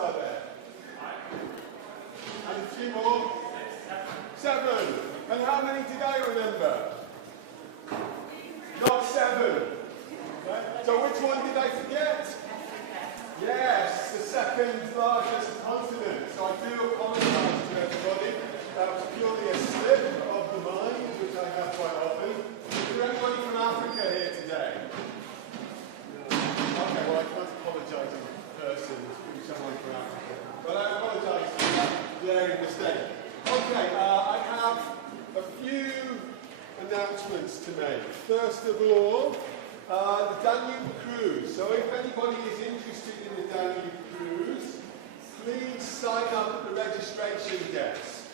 are there? And a few more? 7. And how many did I remember? Not 7. Okay. So which one did I forget? Yes, the second largest continent. So I do apologise to everybody. That was purely a slip of the mind, which I have quite often. Is there anybody from Africa here today? Okay, well I can't apologise in person to someone from Africa. But I apologise for that glaring mistake. Okay, I have a few announcements to make. First of all, the Danube cruise. So if anybody is interested in the Danube cruise, please sign up at the registration desk.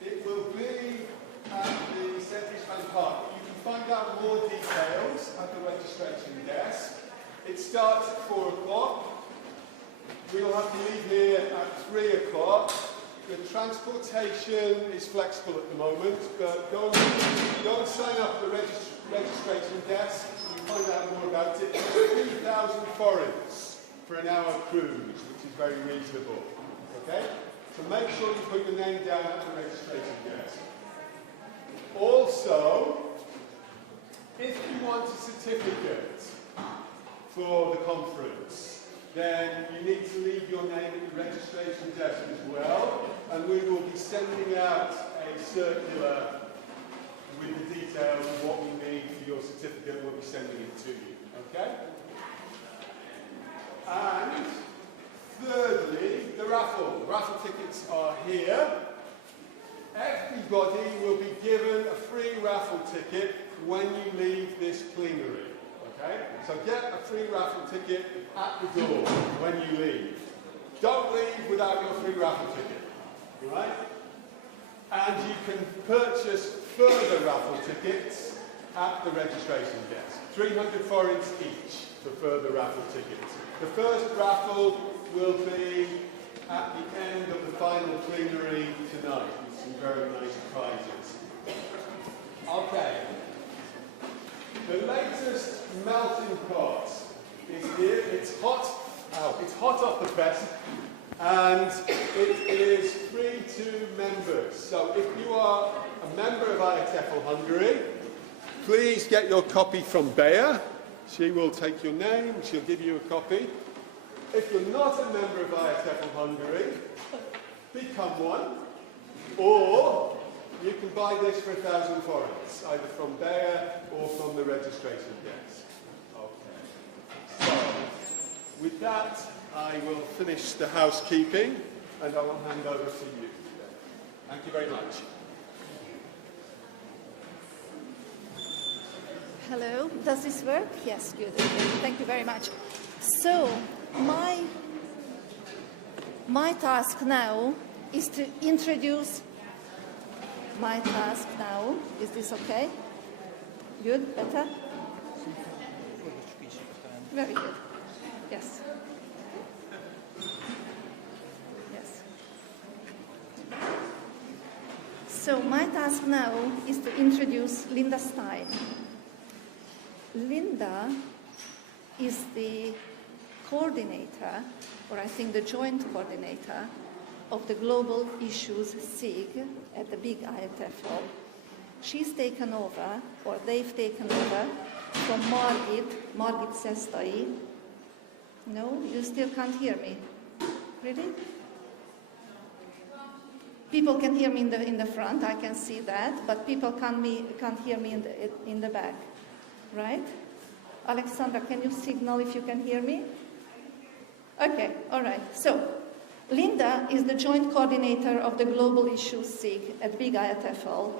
It will be at the Century Park. You can find out more details at the registration desk. It starts at 4 o'clock. We will have to leave here at 3 o'clock. The transportation is flexible at the moment, but go and sign up at the registration desk. Find out more about it. It's 3,000 forints for an hour cruise, which is very reasonable. Okay? So make sure you put your name down at the registration desk. Also, if you want a certificate for the conference, then you need to leave your name at the registration desk as well, and we will be sending out a circular with the details of what we need for your certificate. We'll be sending it to you, okay? And thirdly, the raffle. The raffle tickets are here. Everybody will be given a free raffle ticket when you leave this plenary, okay? So get a free raffle ticket at the door when you leave. Don't leave without your free raffle ticket, all right? And you can purchase further raffle tickets at the registration desk. 300 forints each for further raffle tickets. The first raffle will be at the end of the final plenary tonight with some very nice prizes. Okay. The latest melting pot is here. It's hot. It's hot off the press. And it is free to members. So if you are a member of IATEFLHungary, please get your copy from Bea. She will take your name, she'll give you a copy. If you're not a member of IATEFLHungary, become one. Or you can buy this for 1,000 forints, either from Bea or from the registration desk. Okay. So, with that, I will finish the housekeeping and I will hand over to you. Thank you very much. Hello, does this work? Yes, good. Thank you very much. So, my task now is to introduce is this okay? Good, better? Very good. Yes. Yes. So my task now is to introduce Linda Stein. Linda is the coordinator, or I think the joint coordinator, of the Global Issues SIG at the big IATEFL. She's taken over, or they've taken over, from Margit Szesztai. No, you still can't hear me. Really? People can hear me in the front, I can see that, but people can't hear me in the back. Right? Alexandra, can you signal if you can hear me? Okay, all right. So, Linda is the joint coordinator of the Global Issues SIG at Big IATEFL.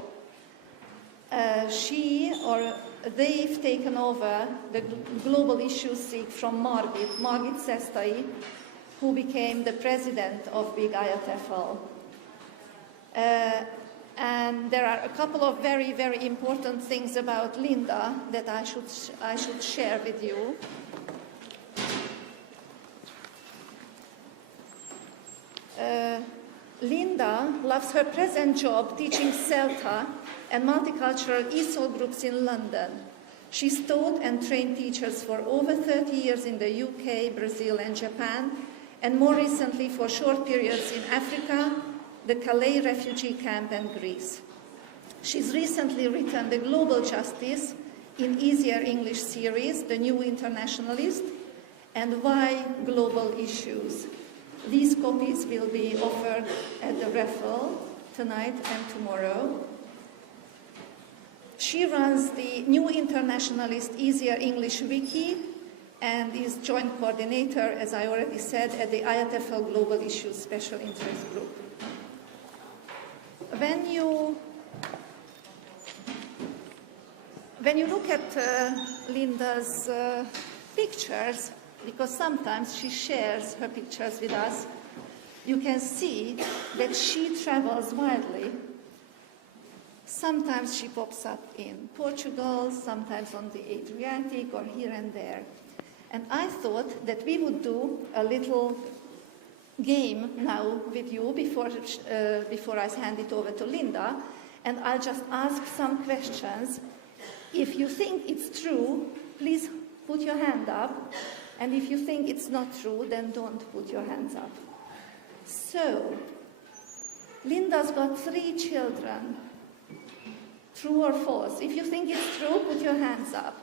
They've taken over the Global Issues SIG from Margit Szesztai, who became the president of Big IATEFL. And there are a couple of very, very important things about Linda that I should share with you. Linda loves her present job teaching CELTA and multicultural ESOL groups in London. She's taught and trained teachers for over 30 years in the UK, Brazil and Japan, and more recently for short periods in Africa, the Calais refugee camp, and Greece. She's recently written The Global Justice in Easier English series, The New Internationalist, and Why Global Issues. These copies will be offered at the raffle tonight and tomorrow. She runs the New Internationalist Easier English Wiki and is joint coordinator, as I already said, at the IATEFL Global Issues Special Interest Group. When you look at Linda's pictures, because sometimes she shares her pictures with us, you can see that she travels widely. Sometimes she pops up in Portugal, sometimes on the Adriatic, or here and there. And I thought that we would do a little game now with you before I hand it over to Linda, and I'll just ask some questions. If you think it's true, please put your hand up, and if you think it's not true, then don't put your hands up. So, Linda's got 3 children. True or false? If you think it's true, put your hands up.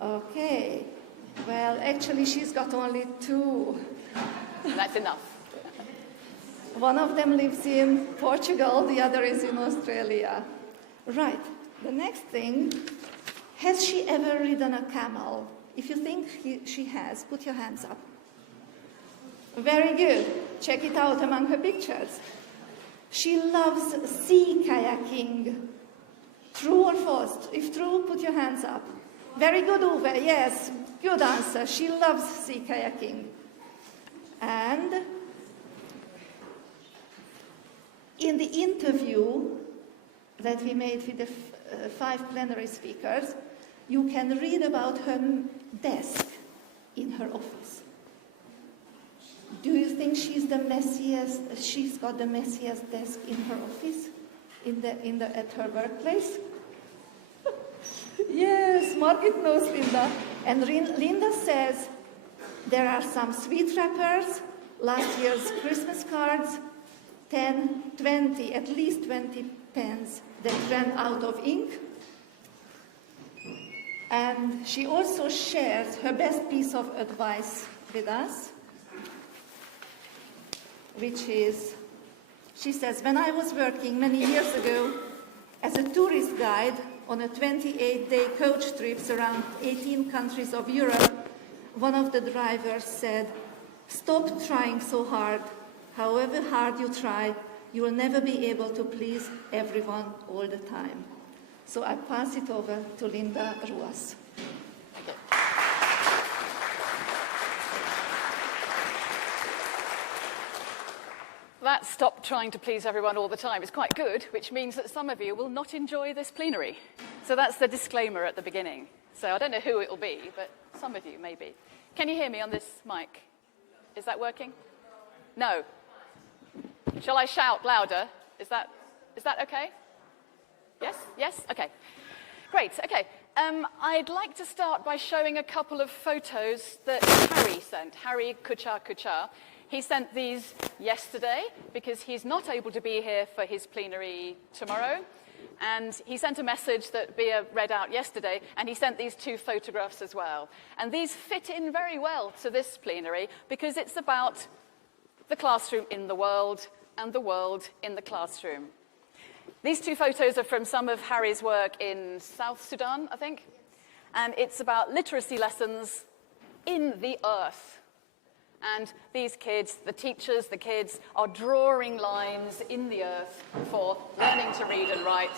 Okay. Well, actually, she's got only 2. That's enough. One of them lives in Portugal, the other is in Australia. Right. The next thing, has she ever ridden a camel? If you think she has, put your hands up. Very good. Check it out among her pictures. She loves sea kayaking. True or false? If true, put your hands up. Very good, Uwe. Yes, good answer. She loves sea kayaking. And in the interview that we made with the 5 plenary speakers, you can read about her desk in her office. Do you think she's got the messiest desk in her office, at her workplace? Yes, Margaret knows Linda. And Linda says there are some sweet wrappers, last year's Christmas cards, 10, 20, at least 20 pens that ran out of ink. And she also shares her best piece of advice with us, which is, she says, when I was working many years ago as a tourist guide on a 28-day coach trips around 18 countries of Europe, one of the drivers said, "Stop trying so hard. However hard you try, you will never be able to please everyone all the time." So I pass it over to Linda Ruas. That "stop trying to please everyone all the time" is quite good, which means that some of you will not enjoy this plenary. So that's the disclaimer at the beginning. So I don't know who it will be, but some of you maybe. Can you hear me on this mic? Is that working? No. Shall I shout louder? Is that okay? Yes? Yes? Okay. Great. Okay. I'd like to start by showing a couple of photos that Harry sent. Harry Kuchar. He sent these yesterday because he's not able to be here for his plenary tomorrow. And he sent a message that Bia read out yesterday, and he sent these 2 photographs as well. And these fit in very well to this plenary because it's about the classroom in the world and the world in the classroom. These 2 photos are from some of Harry's work in South Sudan, I think. And it's about literacy lessons in the earth. And these kids, the teachers, the kids, are drawing lines in the earth for learning to read and write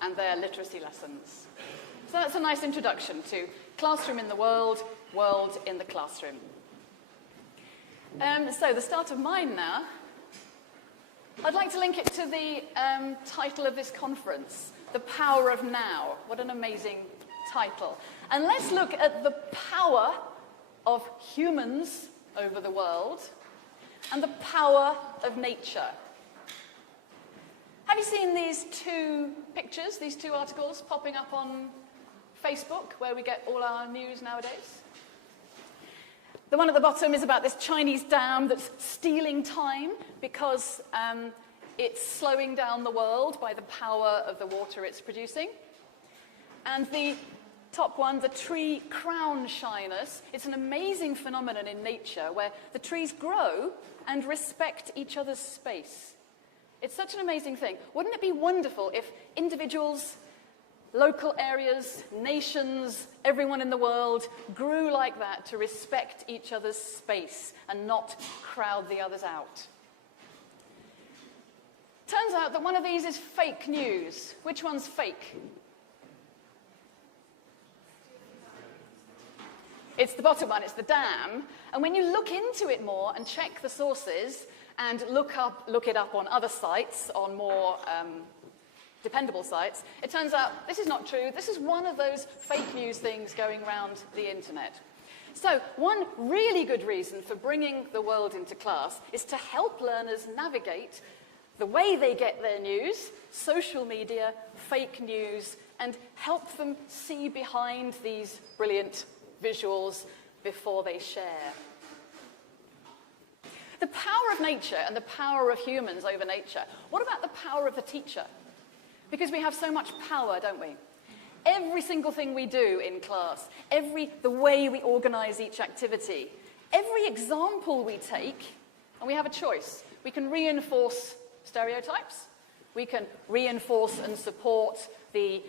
and their literacy lessons. So that's a nice introduction to classroom in the world, world in the classroom. So the start of mine now. I'd like to link it to the title of this conference, The Power of Now. What an amazing title. And let's look at the power of humans over the world and the power of nature. Have you seen these 2 pictures, these 2 articles popping up on Facebook, where we get all our news nowadays? The one at the bottom is about this Chinese dam that's stealing time because it's slowing down the world by the power of the water it's producing. And the top one, the tree crown shyness, it's an amazing phenomenon in nature where the trees grow and respect each other's space. It's such an amazing thing. Wouldn't it be wonderful if individuals, local areas, nations, everyone in the world grew like that to respect each other's space and not crowd the others out? Turns out that one of these is fake news. Which one's fake? It's the bottom one, it's the dam. And when you look into it more and check the sources and look it up on other sites, on more dependable sites, it turns out this is not true. This is one of those fake news things going around the internet. So one really good reason for bringing the world into class is to help learners navigate the way they get their news, social media, fake news, and help them see behind these brilliant visuals before they share. The power of nature and the power of humans over nature. What about the power of the teacher? Because we have so much power, don't we? Every single thing we do in class, the way we organize each activity, every example we take, and we have a choice. We can reinforce stereotypes. We can reinforce and support the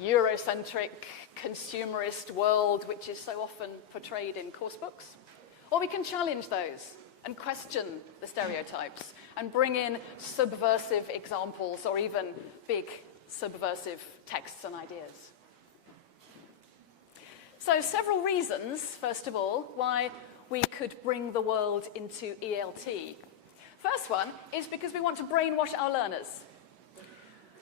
Eurocentric, consumerist world which is so often portrayed in course books. Or we can challenge those and question the stereotypes and bring in subversive examples or even big subversive texts and ideas. So several reasons, first of all, why we could bring the world into ELT. First one is because we want to brainwash our learners.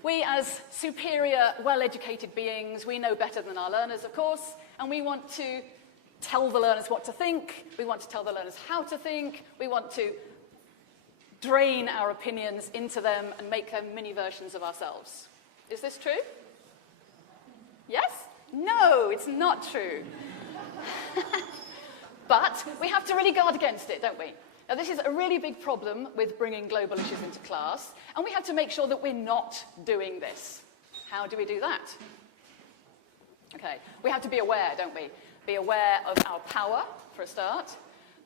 We, as superior, well-educated beings, we know better than our learners, of course, and we want to tell the learners what to think, we want to tell the learners how to think, we want to drain our opinions into them and make them mini versions of ourselves. Is this true? Yes? No, it's not true. But we have to really guard against it, don't we? Now, this is a really big problem with bringing global issues into class, and we have to make sure that we're not doing this. How do we do that? Okay, we have to be aware, don't we? Be aware of our power, for a start.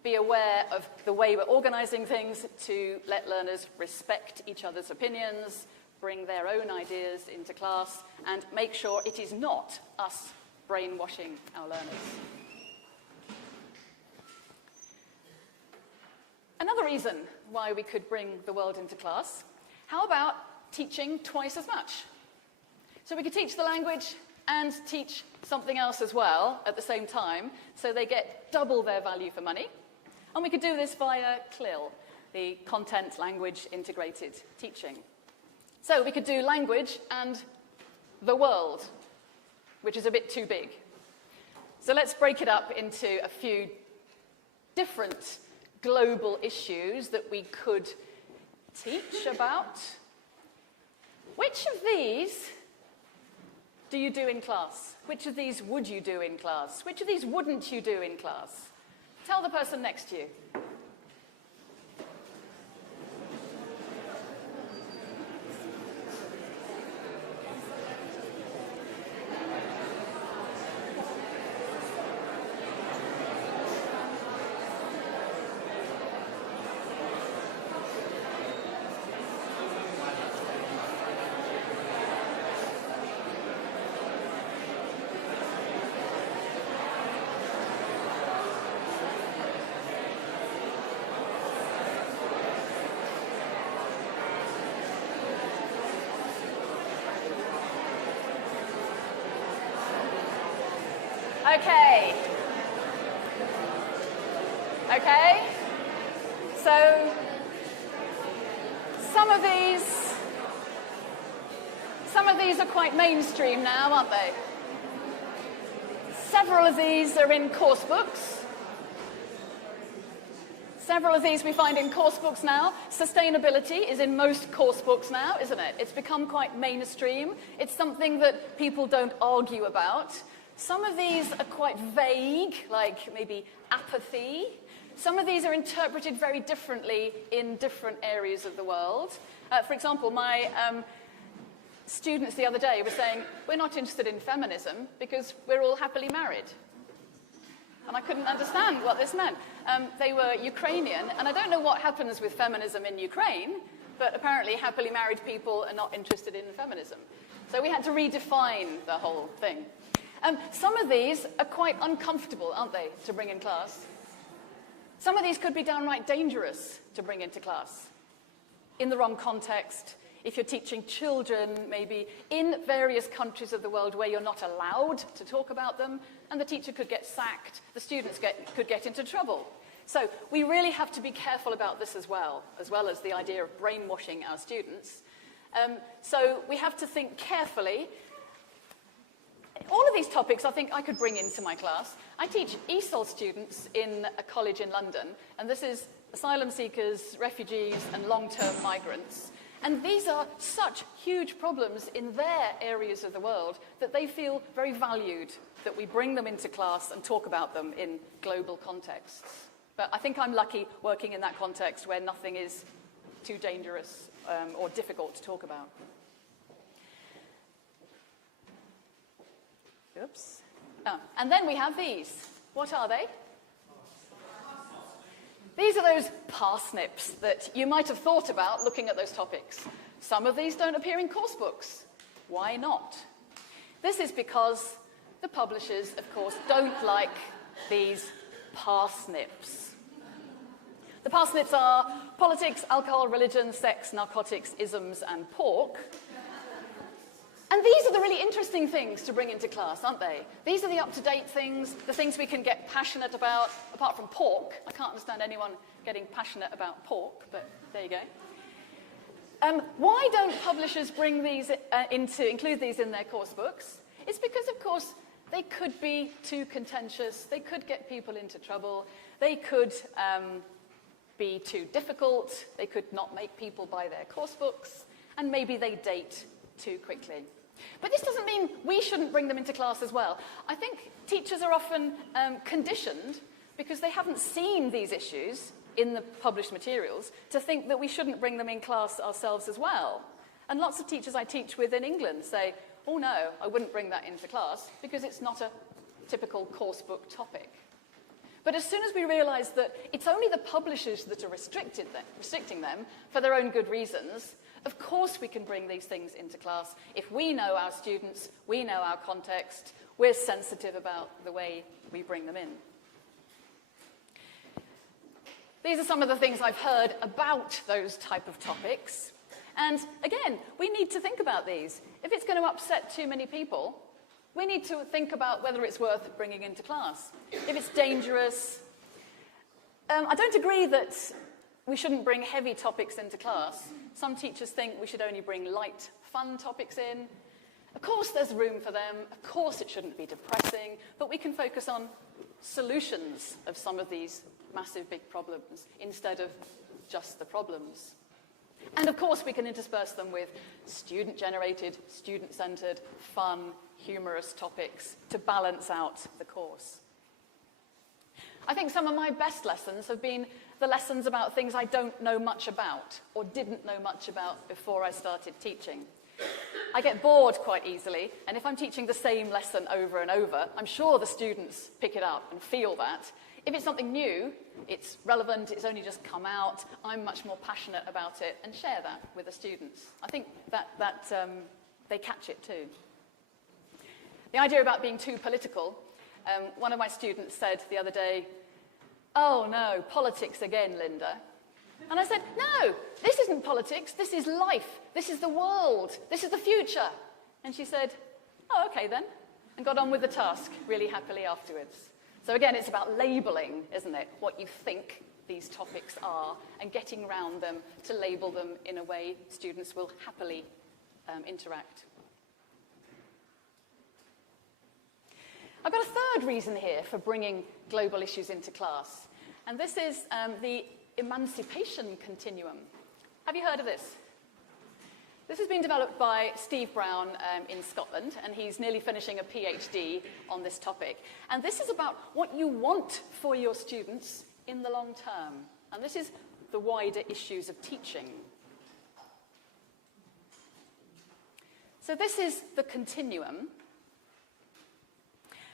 Be aware of the way we're organizing things to let learners respect each other's opinions, bring their own ideas into class, and make sure it is not us brainwashing our learners. Another reason why we could bring the world into class, how about teaching twice as much? So we could teach the language and teach something else as well at the same time, so they get double their value for money. And we could do this via CLIL, the Content Language Integrated Teaching. So we could do language and the world, which is a bit too big. So let's break it up into a few different global issues that we could teach about. Which of these do you do in class? Which of these would you do in class? Which of these wouldn't you do in class? Tell the person next to you. Okay. Okay. So some of these are quite mainstream now, aren't they? Several of these are in course books. Several of these we find in course books now. Sustainability is in most course books now, isn't it? It's become quite mainstream. It's something that people don't argue about. Some of these are quite vague, like maybe apathy. Some of these are interpreted very differently in different areas of the world. For example, my students the other day were saying, we're not interested in feminism because we're all happily married. And I couldn't understand what this meant. They were Ukrainian, and I don't know what happens with feminism in Ukraine, but apparently happily married people are not interested in feminism. So we had to redefine the whole thing. Some of these are quite uncomfortable, aren't they, to bring in class? Some of these could be downright dangerous to bring into class. In the wrong context, if you're teaching children, maybe in various countries of the world where you're not allowed to talk about them, and the teacher could get sacked, the students could get into trouble. So we really have to be careful about this as well as the idea of brainwashing our students. So we have to think carefully. All of these topics I think I could bring into my class. I teach ESOL students in a college in London, and this is asylum seekers, refugees, and long-term migrants. And these are such huge problems in their areas of the world that they feel very valued that we bring them into class and talk about them in global contexts. But I think I'm lucky working in that context where nothing is too dangerous or difficult to talk about. Oops. Oh, and then we have these. What are they? These are those parsnips that you might have thought about looking at those topics. Some of these don't appear in course books. Why not? This is because the publishers, of course, don't like these parsnips. The parsnips are politics, alcohol, religion, sex, narcotics, isms, and pork. And these are the really interesting things to bring into class, aren't they? These are the up-to-date things, the things we can get passionate about, apart from pork. I can't understand anyone getting passionate about pork, but there you go. Why don't publishers bring these include these in their course books? It's because, of course, they could be too contentious. They could get people into trouble. They could be too difficult. They could not make people buy their course books. And maybe they date too quickly. But this doesn't mean we shouldn't bring them into class as well. I think teachers are often conditioned, because they haven't seen these issues in the published materials, to think that we shouldn't bring them in class ourselves as well. And lots of teachers I teach with in England say, oh no, I wouldn't bring that into class because it's not a typical course book topic. But as soon as we realise that it's only the publishers that are restricting them for their own good reasons, of course we can bring these things into class if we know our students, we know our context, we're sensitive about the way we bring them in. These are some of the things I've heard about those type of topics. And again, we need to think about these. If it's going to upset too many people, we need to think about whether it's worth bringing into class. If it's dangerous, I don't agree that we shouldn't bring heavy topics into class. Some teachers think we should only bring light, fun topics in. Of course there's room for them. Of course it shouldn't be depressing. But we can focus on solutions of some of these massive big problems instead of just the problems. And of course we can intersperse them with student-generated, student-centred, fun, humorous topics to balance out the course. I think some of my best lessons have been the lessons about things I don't know much about or didn't know much about before I started teaching. I get bored quite easily, and if I'm teaching the same lesson over and over, I'm sure the students pick it up and feel that. If it's something new, it's relevant, it's only just come out, I'm much more passionate about it and share that with the students. I think that they catch it too. The idea about being too political, one of my students said the other day, "Oh no, politics again, Linda." And I said, "No, this isn't politics, this is life, this is the world, this is the future." And she said, "Oh, okay then," and got on with the task really happily afterwards. So again, it's about labelling, isn't it, what you think these topics are and getting around them to label them in a way students will happily interact. I've got a third reason here for bringing global issues into class, and this is the emancipation continuum. Have you heard of this? This has been developed by Steve Brown in Scotland, and he's nearly finishing a PhD on this topic. And this is about what you want for your students in the long term. And this is the wider issues of teaching. So this is the continuum.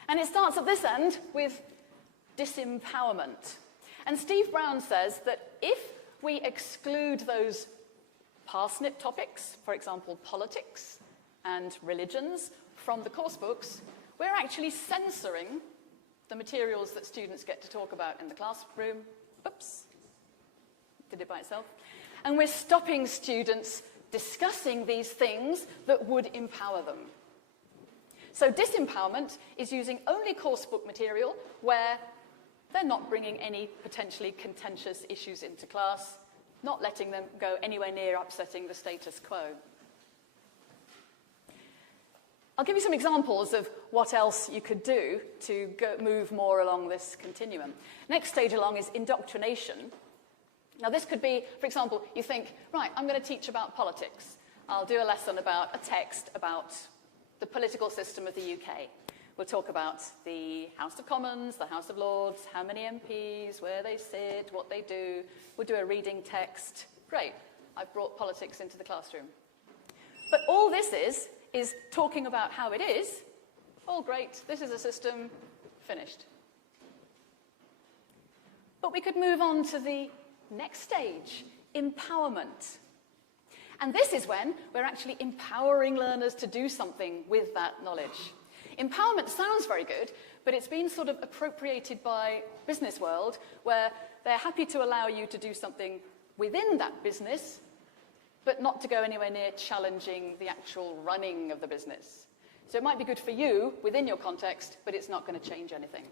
And it starts at this end with disempowerment. And Steve Brown says that if we exclude those parsnip topics, for example, politics and religions, from the course books, we're actually censoring the materials that students get to talk about in the classroom. Oops, did it by itself. And we're stopping students discussing these things that would empower them. So disempowerment is using only course book material where they're not bringing any potentially contentious issues into class, not letting them go anywhere near upsetting the status quo. I'll give you some examples of what else you could do to move more along this continuum. Next stage along is indoctrination. Now this could be, for example, you think, right, I'm going to teach about politics. I'll do a lesson about a text about the political system of the UK. We'll talk about the House of Commons, the House of Lords, how many MPs, where they sit, what they do. We'll do a reading text. Great, I've brought politics into the classroom. But all this is talking about how it is. All great, this is a system, finished. But we could move on to the next stage, empowerment. And this is when we're actually empowering learners to do something with that knowledge. Empowerment sounds very good, but it's been sort of appropriated by business world, where they're happy to allow you to do something within that business, but not to go anywhere near challenging the actual running of the business. So it might be good for you within your context, but it's not going to change anything.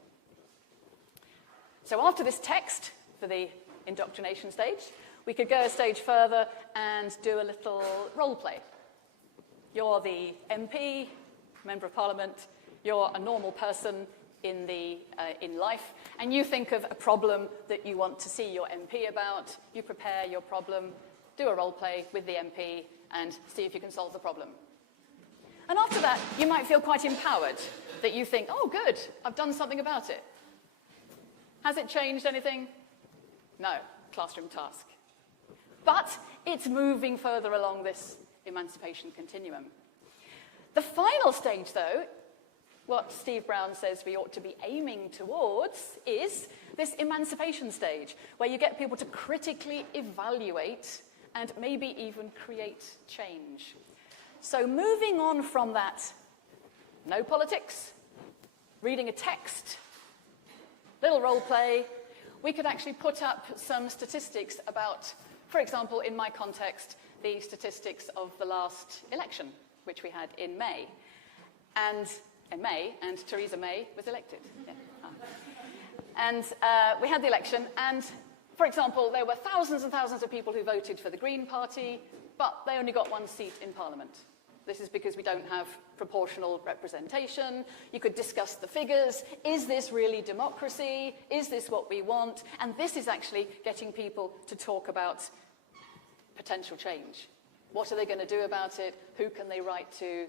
So after this text, for the indoctrination stage, we could go a stage further and do a little role play. You're the MP, Member of Parliament, you're a normal person in life, and you think of a problem that you want to see your MP about, you prepare your problem, do a role play with the MP, and see if you can solve the problem. And after that, you might feel quite empowered, that you think, oh good, I've done something about it. Has it changed anything? No, classroom task. But it's moving further along this emancipation continuum. The final stage, though, what Steve Brown says we ought to be aiming towards, is this emancipation stage, where you get people to critically evaluate and maybe even create change. So moving on from that, no politics, reading a text, little role play, we could actually put up some statistics about, for example, in my context, the statistics of the last election, which we had in May. And Theresa May was elected. Yeah. And we had the election, and for example, there were thousands and thousands of people who voted for the Green Party, but they only got one seat in Parliament. This is because we don't have proportional representation. You could discuss the figures. Is this really democracy? Is this what we want? And this is actually getting people to talk about potential change. What are they going to do about it? Who can they write to?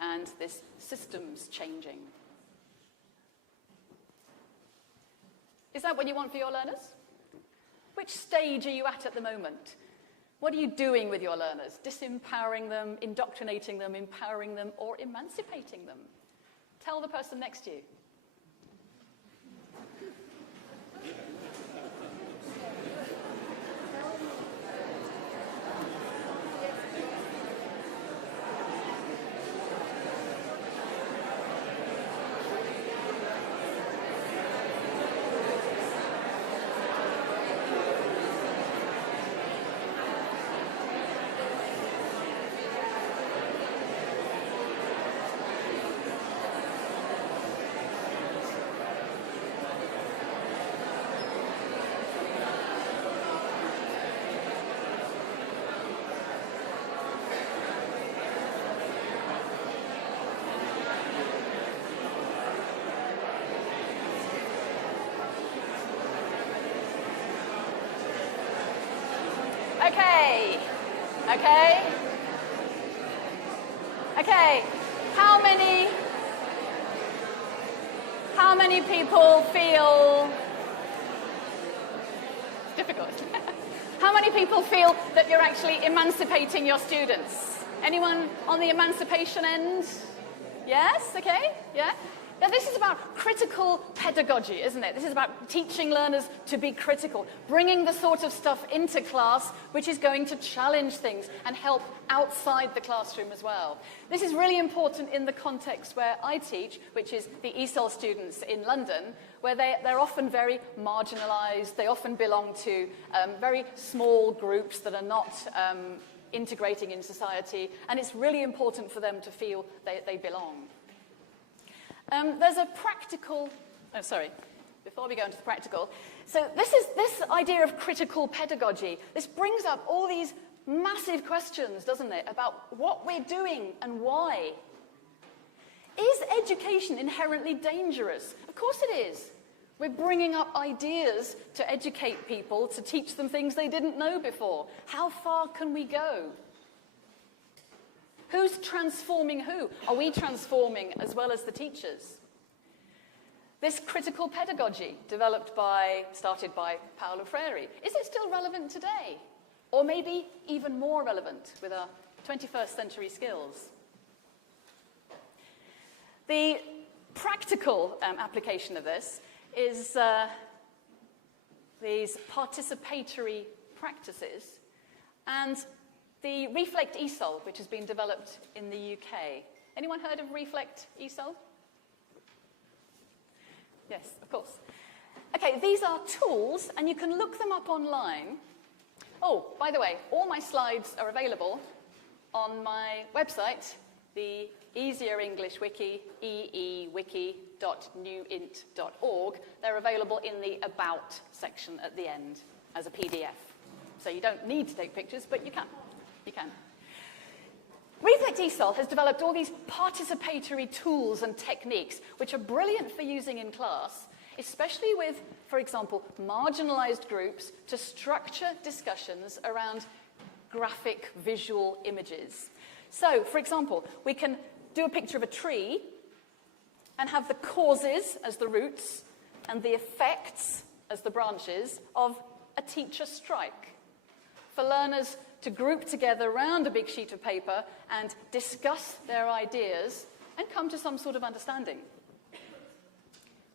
And this system's changing. Is that what you want for your learners? Which stage are you at the moment? What are you doing with your learners? Disempowering them, indoctrinating them, empowering them, or emancipating them? Tell the person next to you. Okay. Okay, how many people feel... It's difficult. How many people feel that you're actually emancipating your students? Anyone on the emancipation end? Yes, okay, yeah. Now this is about critical pedagogy, isn't it? This is about teaching learners to be critical, bringing the sort of stuff into class which is going to challenge things and help outside the classroom as well. This is really important in the context where I teach, which is the ESOL students in London, where they're often very marginalised. They often belong to very small groups that are not integrating in society, and it's really important for them to feel they belong. There's a practical, before we go into the practical, so this idea of critical pedagogy, this brings up all these massive questions, doesn't it, about what we're doing and why. Is education inherently dangerous? Of course it is. We're bringing up ideas to educate people, to teach them things they didn't know before. How far can we go? Who's transforming who? Are we transforming as well as the teachers? This critical pedagogy started by Paulo Freire, is it still relevant today? Or maybe even more relevant with our 21st century skills? The practical application of this is these participatory practices and the Reflect ESOL, which has been developed in the UK. Anyone heard of Reflect ESOL? Yes, of course. Okay, these are tools, and you can look them up online. Oh, by the way, all my slides are available on my website, the Easier English Wiki, eewiki.newint.org. They're available in the About section at the end as a PDF. So you don't need to take pictures, but you can. You can. Reflect ESOL has developed all these participatory tools and techniques which are brilliant for using in class, especially with, for example, marginalised groups to structure discussions around graphic visual images. So, for example, we can do a picture of a tree and have the causes as the roots and the effects as the branches of a teacher strike. For learners to group together around a big sheet of paper and discuss their ideas and come to some sort of understanding.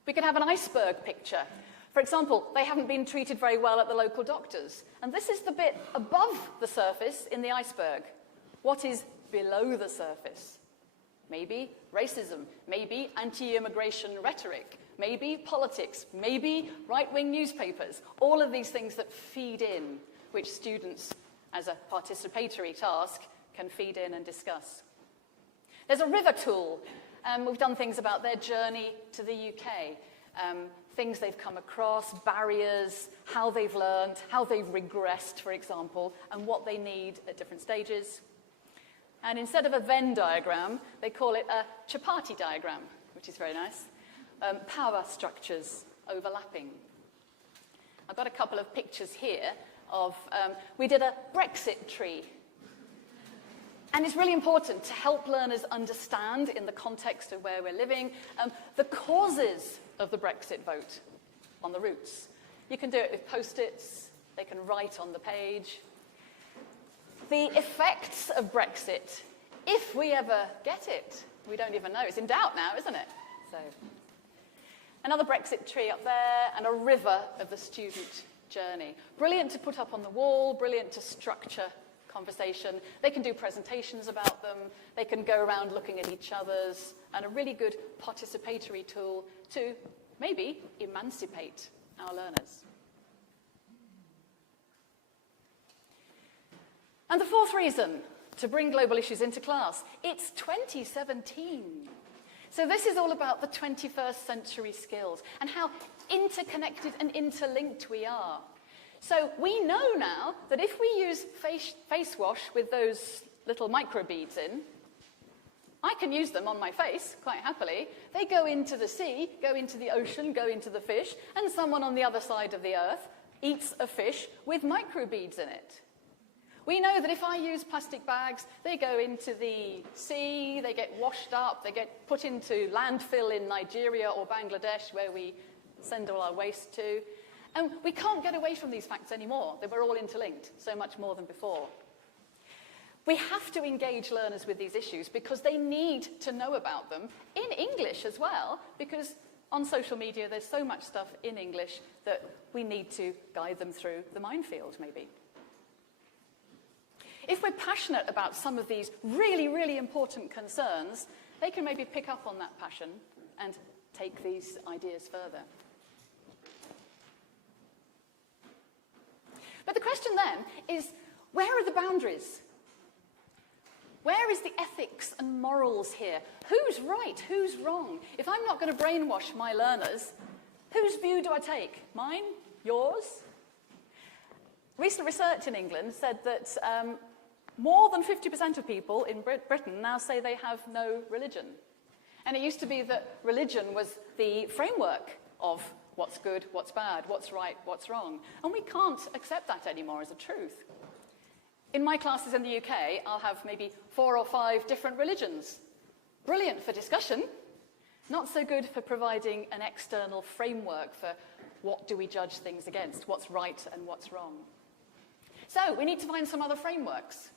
We could have an iceberg picture. For example, they haven't been treated very well at the local doctors. And this is the bit above the surface in the iceberg. What is below the surface? Maybe racism, maybe anti-immigration rhetoric, maybe politics, maybe right-wing newspapers. All of these things that feed in, which students, as a participatory task, can feed in and discuss. There's a river tool. We've done things about their journey to the UK, things they've come across, barriers, how they've learned, how they've regressed, for example, and what they need at different stages. And instead of a Venn diagram, they call it a chapati diagram, which is very nice. Power structures overlapping. I've got a couple of pictures here of, we did a Brexit tree. And it's really important to help learners understand, in the context of where we're living, the causes of the Brexit vote on the roots. You can do it with Post-its. They can write on the page. The effects of Brexit, if we ever get it, we don't even know. It's in doubt now, isn't it? So, another Brexit tree up there, and a river of the student journey. Brilliant to put up on the wall, brilliant to structure conversation. They can do presentations about them. They can go around looking at each other's, and a really good participatory tool to maybe emancipate our learners. And the fourth reason to bring global issues into class, it's 2017. So this is all about the 21st century skills and how interconnected and interlinked we are. So we know now that if we use face wash with those little microbeads in, I can use them on my face quite happily. They go into the sea, go into the ocean, go into the fish, and someone on the other side of the earth eats a fish with microbeads in it. We know that if I use plastic bags, they go into the sea, they get washed up, they get put into landfill in Nigeria or Bangladesh, where we send all our waste to. And we can't get away from these facts anymore. They were all interlinked, so much more than before. We have to engage learners with these issues because they need to know about them in English as well, because on social media there's so much stuff in English that we need to guide them through the minefield, maybe. If we're passionate about some of these really, really important concerns, they can maybe pick up on that passion and take these ideas further. But the question then is, where are the boundaries? Where is the ethics and morals here? Who's right? Who's wrong? If I'm not going to brainwash my learners, whose view do I take? Mine? Yours? Recent research in England said that more than 50% of people in Britain now say they have no religion. And it used to be that religion was the framework of what's good, what's bad, what's right, what's wrong. And we can't accept that anymore as a truth. In my classes in the UK, I'll have maybe 4 or 5 different religions. Brilliant for discussion, not so good for providing an external framework for what do we judge things against, what's right and what's wrong. So we need to find some other frameworks,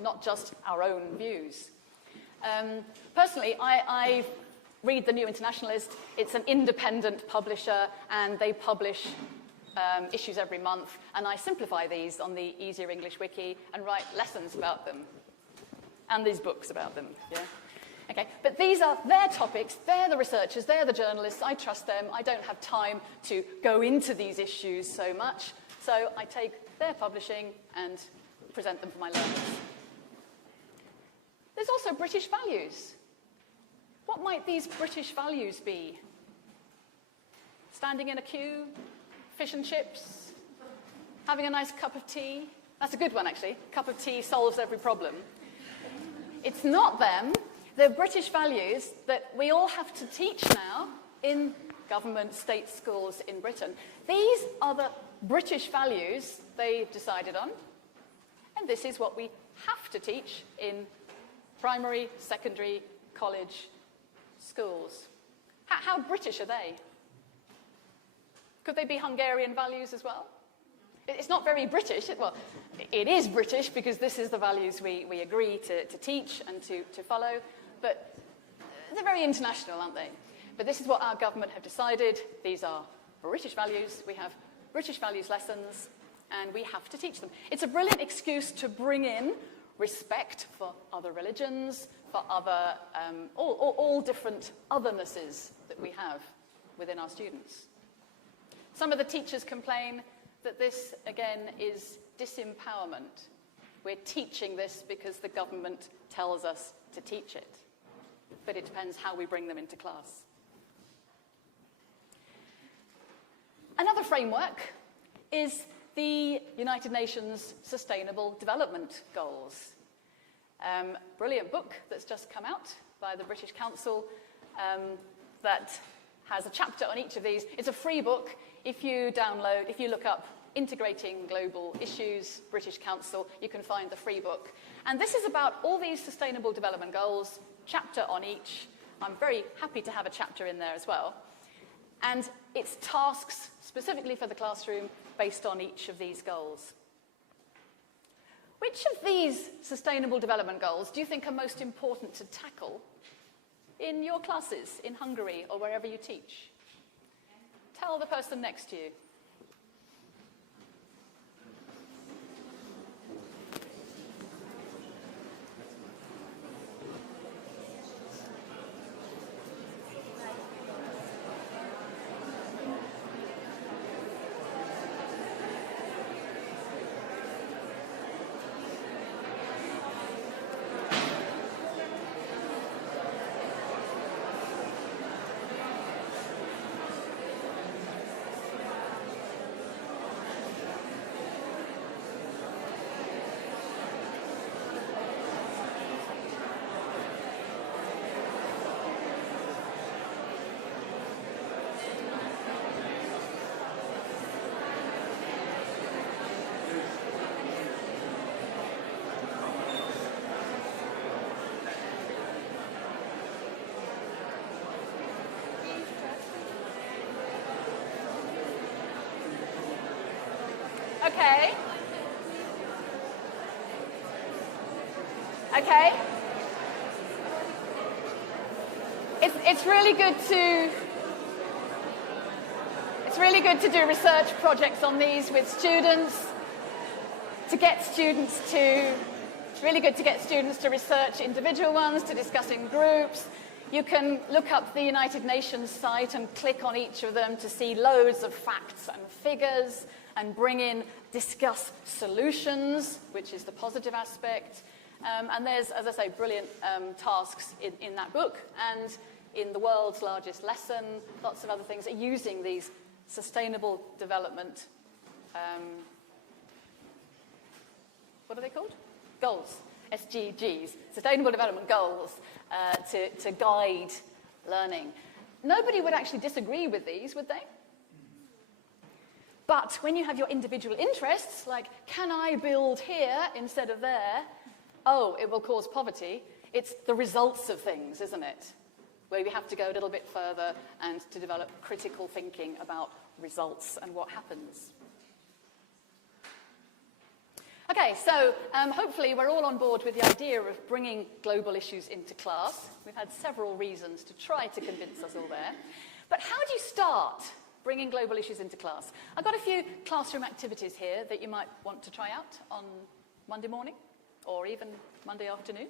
not just our own views. Personally, I read The New Internationalist. It's an independent publisher, and they publish issues every month, and I simplify these on the Easier English Wiki and write lessons about them, and these books about them, yeah? Okay, but these are their topics, they're the researchers, they're the journalists, I trust them, I don't have time to go into these issues so much, so I take their publishing and present them for my learners. There's also British values. What might these British values be? Standing in a queue, fish and chips, having a nice cup of tea. That's a good one, actually. Cup of tea solves every problem. It's not them. They're British values that we all have to teach now in government, state schools in Britain. These are the British values they decided on, and this is what we have to teach in primary, secondary, college schools. How British are they? Could they be Hungarian values as well? It's not very British. Well, it is British because this is the values we agree to teach and to follow, but they're very international, aren't they? But this is what our government have decided. These are British values. We have British values lessons, and we have to teach them. It's a brilliant excuse to bring in respect for other religions, for other, all different othernesses that we have within our students. Some of the teachers complain that this, again, is disempowerment. We're teaching this because the government tells us to teach it. But it depends how we bring them into class. Another framework is the United Nations Sustainable Development Goals. Brilliant book that's just come out by the British Council that has a chapter on each of these. It's a free book. If you look up Integrating Global Issues, British Council, you can find the free book. And this is about all these Sustainable Development Goals, chapter on each. I'm very happy to have a chapter in there as well. And it's tasks specifically for the classroom based on each of these goals. Which of these Sustainable Development Goals do you think are most important to tackle in your classes in Hungary or wherever you teach? Tell the person next to you. Okay? It's really good to do research projects on these with students, it's really good to get students to research individual ones, to discuss in groups. You can look up the United Nations site and click on each of them to see loads of facts and figures and discuss solutions, which is the positive aspect. And there's, as I say, brilliant tasks in that book. And in the world's largest lesson, lots of other things are using these sustainable development, what are they called? Goals, SDGs, Sustainable Development Goals, to guide learning. Nobody would actually disagree with these, would they? But when you have your individual interests, like, can I build here instead of there? Oh, it will cause poverty. It's the results of things, isn't it? Where we have to go a little bit further and to develop critical thinking about results and what happens. Okay, so hopefully we're all on board with the idea of bringing global issues into class. We've had several reasons to try to convince us all there. But how do you start bringing global issues into class? I've got a few classroom activities here that you might want to try out on Monday morning or even Monday afternoon.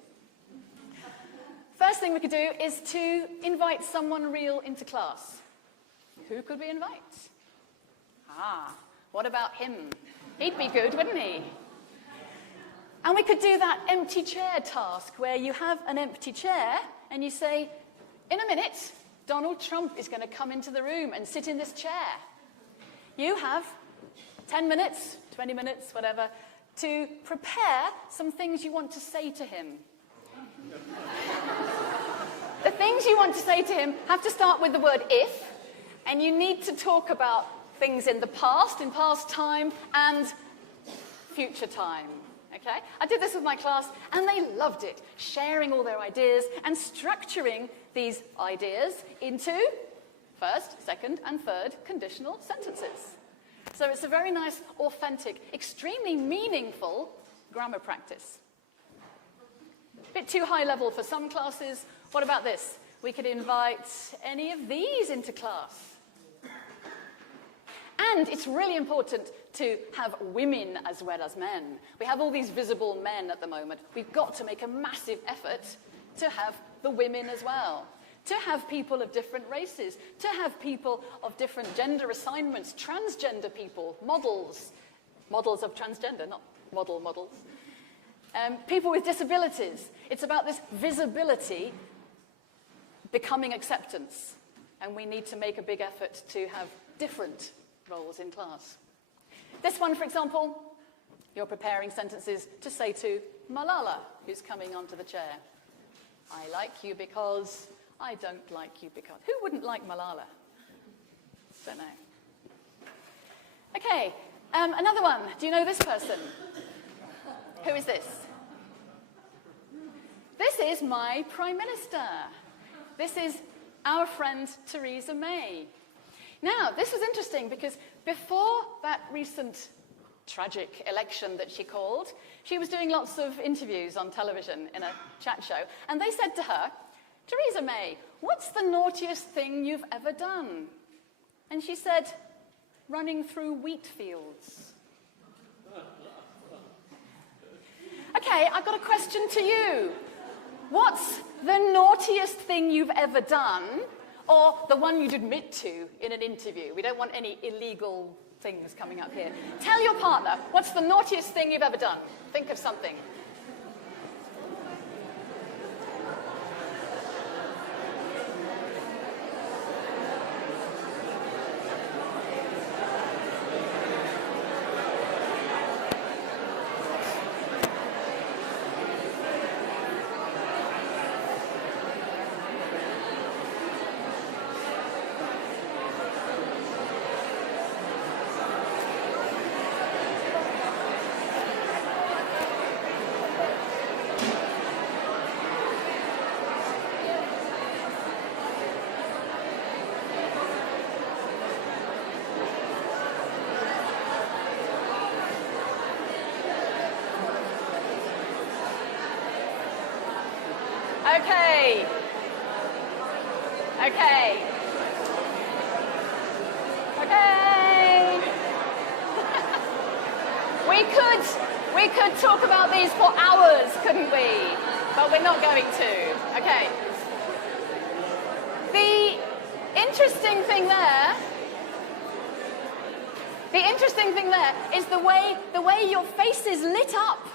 First thing we could do is to invite someone real into class. Who could we invite? What about him? He'd be good, wouldn't he? And we could do that empty chair task where you have an empty chair and you say, in a minute, Donald Trump is going to come into the room and sit in this chair. You have 10 minutes, 20 minutes, whatever, to prepare some things you want to say to him. The things you want to say to him have to start with the word if, and you need to talk about things in past time, and future time. Okay? I did this with my class, and they loved it, sharing all their ideas and structuring these ideas into first, second, and third conditional sentences. So it's a very nice, authentic, extremely meaningful grammar practice. A bit too high level for some classes. What about this? We could invite any of these into class. And it's really important to have women as well as men. We have all these visible men at the moment. We've got to make a massive effort to have the women as well. To have people of different races. To have people of different gender assignments. Transgender people. Models. Models of transgender, not models. People with disabilities. It's about this visibility becoming acceptance. And we need to make a big effort to have different roles in class. This one, for example, you're preparing sentences to say to Malala, who's coming onto the chair. I like you because, I don't like you because. Who wouldn't like Malala? Don't know. Okay, another one. Do you know this person? Who is this? This is my Prime Minister. This is our friend Theresa May. Now, this was interesting because before that recent tragic election that she called, she was doing lots of interviews on television in a chat show, and they said to her, Theresa May, what's the naughtiest thing you've ever done? And she said, running through wheat fields. Okay, I've got a question to you. What's the naughtiest thing you've ever done, or the one you'd admit to in an interview? We don't want any illegal things coming up here. Tell your partner, what's the naughtiest thing you've ever done? Think of something. Okay. Okay. Okay. We could talk about these for hours, couldn't we? But we're not going to. Okay. The interesting thing there is the way your faces lit up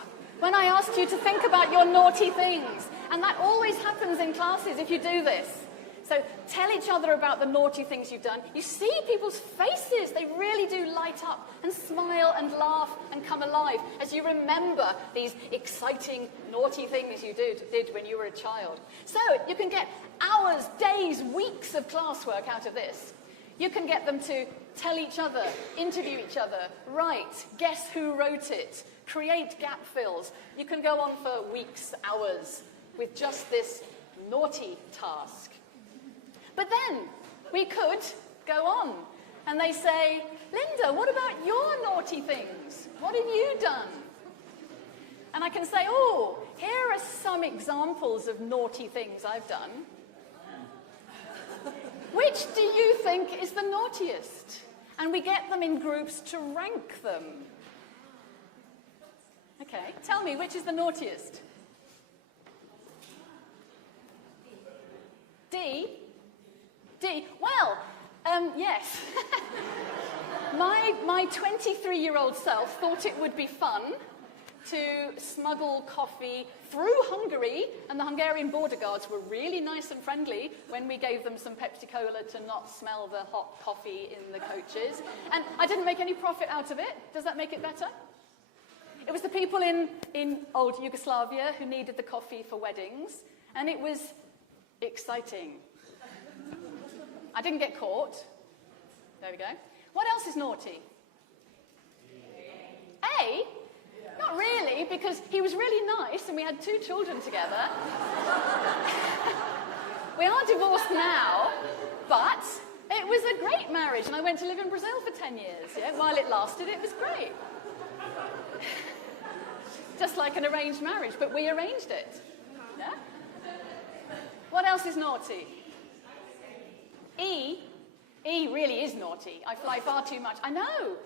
when I asked you to think about your naughty things. And that always happens in classes if you do this. So tell each other about the naughty things you've done. You see people's faces. They really do light up and smile and laugh and come alive as you remember these exciting, naughty things you did when you were a child. So you can get hours, days, weeks of classwork out of this. You can get them to tell each other, interview each other, write, guess who wrote it, create gap fills. You can go on for weeks, hours with just this naughty task. But then we could go on and they say, Linda, what about your naughty things? What have you done? And I can say, oh, here are some examples of naughty things I've done. Which do you think is the naughtiest? And we get them in groups to rank them. Okay, tell me, which is the naughtiest? D? D? Well, yes. My 23-year-old self thought it would be fun to smuggle coffee through Hungary, and the Hungarian border guards were really nice and friendly when we gave them some Pepsi Cola to not smell the hot coffee in the coaches. And I didn't make any profit out of it. Does that make it better? It was the people in old Yugoslavia who needed the coffee for weddings, and it was exciting. I didn't get caught. There we go. What else is naughty? A? Not really, because he was really nice and we had 2 children together. We are divorced now, but it was a great marriage and I went to live in Brazil for 10 years. Yeah? While it lasted, it was great. Just like an arranged marriage, but we arranged it. Yeah? What else is naughty? E? E really is naughty. I fly far too much. I know,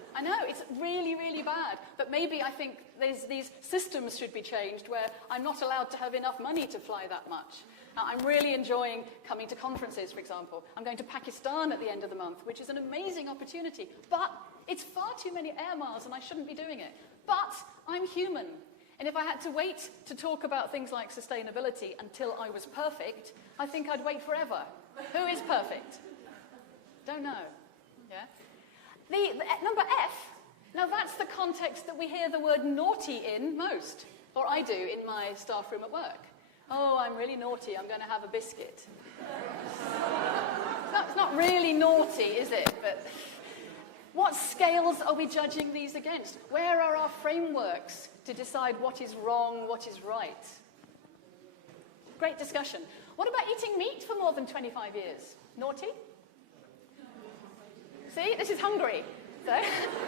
it's really, really bad. But maybe I think these systems should be changed where I'm not allowed to have enough money to fly that much. I'm really enjoying coming to conferences, for example. I'm going to Pakistan at the end of the month, which is an amazing opportunity. But it's far too many air miles and I shouldn't be doing it. But I'm human. And if I had to wait to talk about things like sustainability until I was perfect, I think I'd wait forever. Who is perfect? Don't know. Yeah? The number F, now that's the context that we hear the word naughty in most. Or I do in my staff room at work. Oh, I'm really naughty, I'm going to have a biscuit. That's not really naughty, is it? But what scales are we judging these against? Where are our frameworks to decide what is wrong, what is right? Great discussion. What about eating meat for more than 25 years? Naughty? See, this is Hungary. So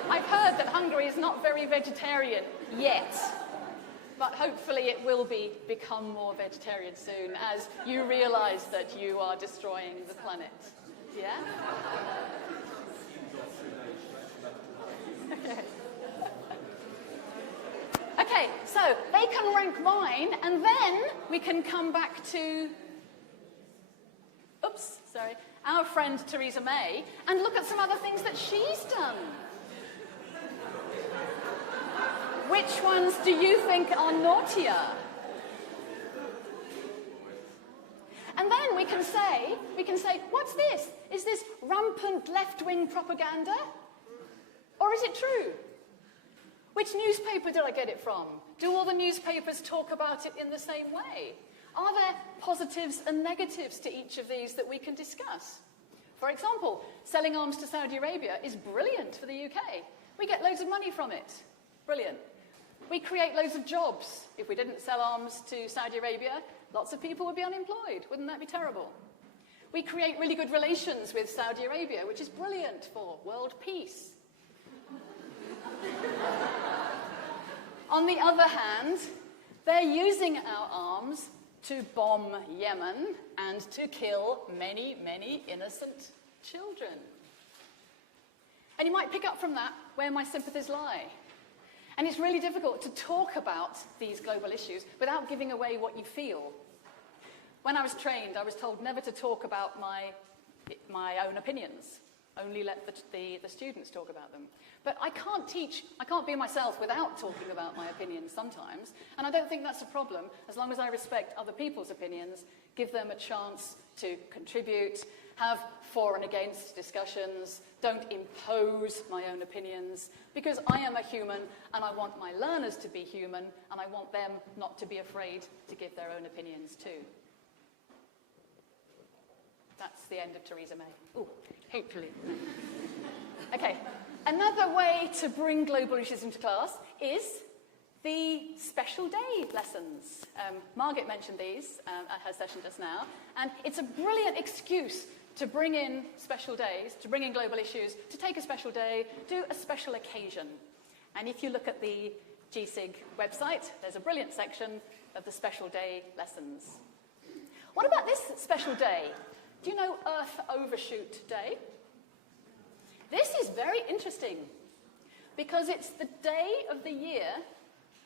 I've heard that Hungary is not very vegetarian yet. But hopefully it will become more vegetarian soon as you realize that you are destroying the planet. Yeah? Okay, so they can rank mine, and then we can come back to, our friend Theresa May, and look at some other things that she's done. Which ones do you think are naughtier? And then we can say, what's this? Is this rampant left-wing propaganda? Or is it true? Which newspaper did I get it from? Do all the newspapers talk about it in the same way? Are there positives and negatives to each of these that we can discuss? For example, selling arms to Saudi Arabia is brilliant for the UK. We get loads of money from it. Brilliant. We create loads of jobs. If we didn't sell arms to Saudi Arabia, lots of people would be unemployed. Wouldn't that be terrible? We create really good relations with Saudi Arabia, which is brilliant for world peace. On the other hand, they're using our arms to bomb Yemen and to kill many, many innocent children. And you might pick up from that where my sympathies lie. And it's really difficult to talk about these global issues without giving away what you feel. When I was trained, I was told never to talk about my own opinions, only let the students talk about them. But I can't be myself without talking about my opinions sometimes, and I don't think that's a problem as long as I respect other people's opinions, give them a chance to contribute, have for and against discussions, don't impose my own opinions, because I am a human and I want my learners to be human and I want them not to be afraid to give their own opinions too. That's the end of Theresa May. Ooh, hopefully. Okay, another way to bring global issues into class is the special day lessons. Margaret mentioned these at her session just now, and it's a brilliant excuse to bring in special days, to bring in global issues, to take a special day, do a special occasion. And if you look at the GSIG website, there's a brilliant section of the special day lessons. What about this special day? Do you know Earth Overshoot Day? This is very interesting because it's the day of the year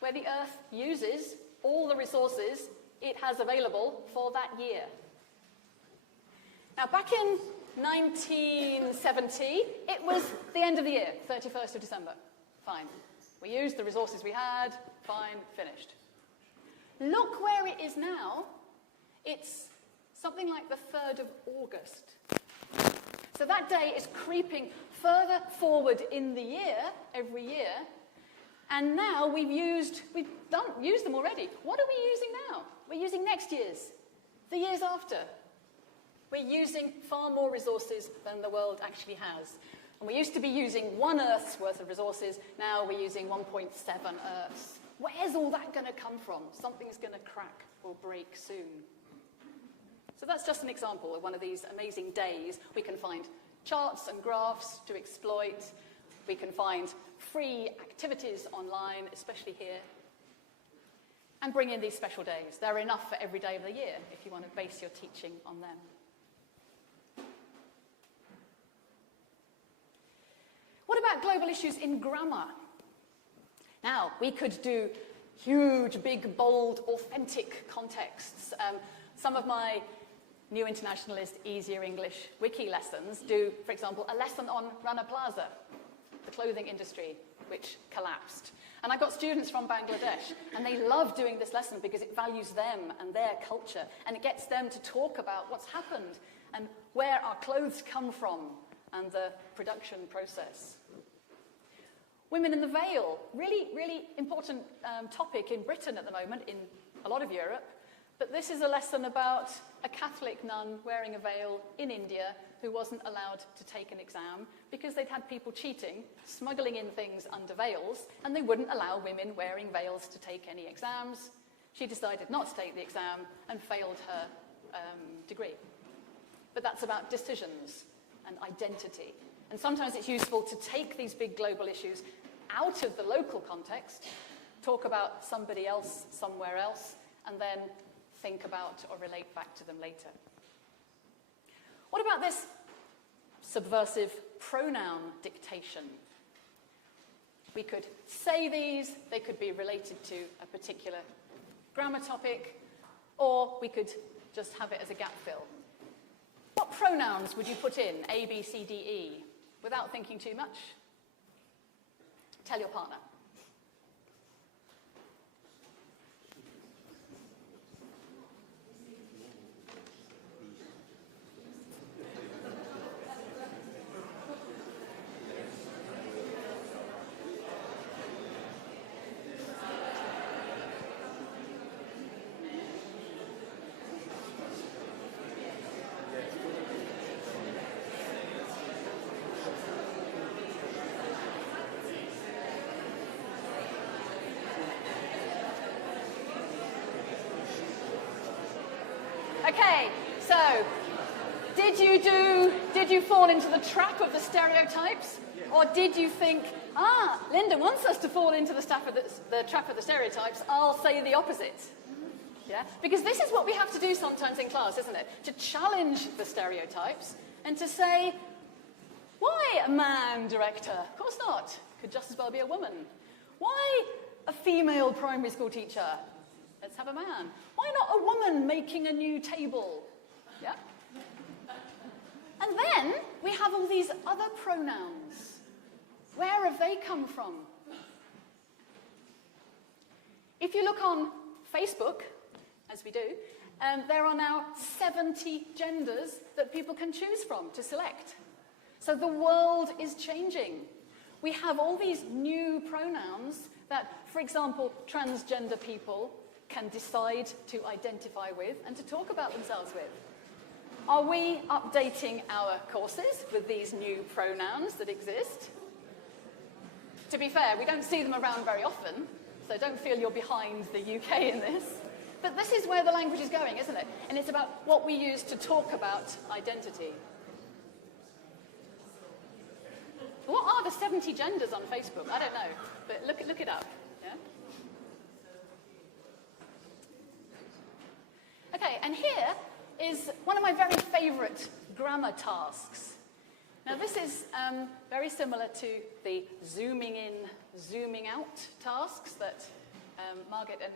where the Earth uses all the resources it has available for that year. Now, back in 1970, it was the end of the year, 31st of December. Fine. We used the resources we had. Fine. Finished. Look where it is now. It's something like the 3rd of August. So that day is creeping further forward in the year, every year. And now we've used them already. What are we using now? We're using next year's, the years after. We're using far more resources than the world actually has. And we used to be using 1 Earth's worth of resources. Now we're using 1.7 Earths. Where's all that going to come from? Something's going to crack or break soon. So that's just an example of one of these amazing days. We can find charts and graphs to exploit. We can find free activities online, especially here. And bring in these special days. They're enough for every day of the year if you want to base your teaching on them. What about global issues in grammar? Now, we could do huge, big, bold, authentic contexts. Some of my New Internationalist, Easier English wiki lessons do, for example, a lesson on Rana Plaza, the clothing industry, which collapsed. And I got students from Bangladesh, and they love doing this lesson because it values them and their culture, and it gets them to talk about what's happened and where our clothes come from and the production process. Women in the veil, really, really important topic in Britain at the moment, in a lot of Europe. But this is a lesson about a Catholic nun wearing a veil in India who wasn't allowed to take an exam because they'd had people cheating, smuggling in things under veils, and they wouldn't allow women wearing veils to take any exams. She decided not to take the exam and failed her degree. But that's about decisions and identity. And sometimes it's useful to take these big global issues out of the local context, talk about somebody else somewhere else, and then think about or relate back to them later. What about this subversive pronoun dictation? We could say these, they could be related to a particular grammar topic, or we could just have it as a gap fill. What pronouns would you put in, A, B, C, D, E, without thinking too much? Tell your partner. Okay, so did you fall into the trap of the stereotypes? Or did you think, Linda wants us to fall into the trap of the stereotypes, I'll say the opposite? Yeah? Because this is what we have to do sometimes in class, isn't it? To challenge the stereotypes and to say, why a man director? Of course not. Could just as well be a woman. Why a female primary school teacher? Let's have a man. Why not a woman making a new table? Yeah? And then we have all these other pronouns. Where have they come from? If you look on Facebook, as we do, there are now 70 genders that people can choose from to select. So the world is changing. We have all these new pronouns that, for example, transgender people can decide to identify with and to talk about themselves with. Are we updating our courses with these new pronouns that exist? To be fair, we don't see them around very often, so don't feel you're behind the UK in this. But this is where the language is going, isn't it? And it's about what we use to talk about identity. What are the 70 genders on Facebook? I don't know, but look it up. Yeah? Okay, and here is one of my very favourite grammar tasks. Now this is very similar to the zooming in, zooming out tasks that Margaret and